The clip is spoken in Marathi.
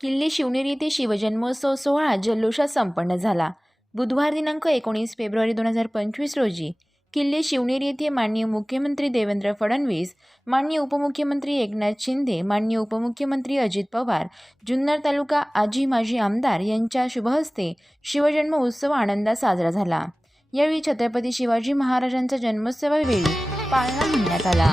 किल्ले शिवनेरी येथे शिवजन्मोत्सव सोहळा जल्लोषात संपन्न झाला. बुधवार दिनांक एकोणीस फेब्रुवारी दोन हजार पंचवीस रोजी किल्ले शिवनेरी येथे माननीय मुख्यमंत्री देवेंद्र फडणवीस माननीय उपमुख्यमंत्री एकनाथ शिंदे माननीय उपमुख्यमंत्री अजित पवार जुन्नर तालुका आजी माजी आमदार यांच्या शुभहस्ते शिवजन्म उत्सव आनंदात साजरा झाला. यावेळी छत्रपती शिवाजी महाराजांच्या जन्मोत्सवावेळी पाळणा म्हणण्यात आला.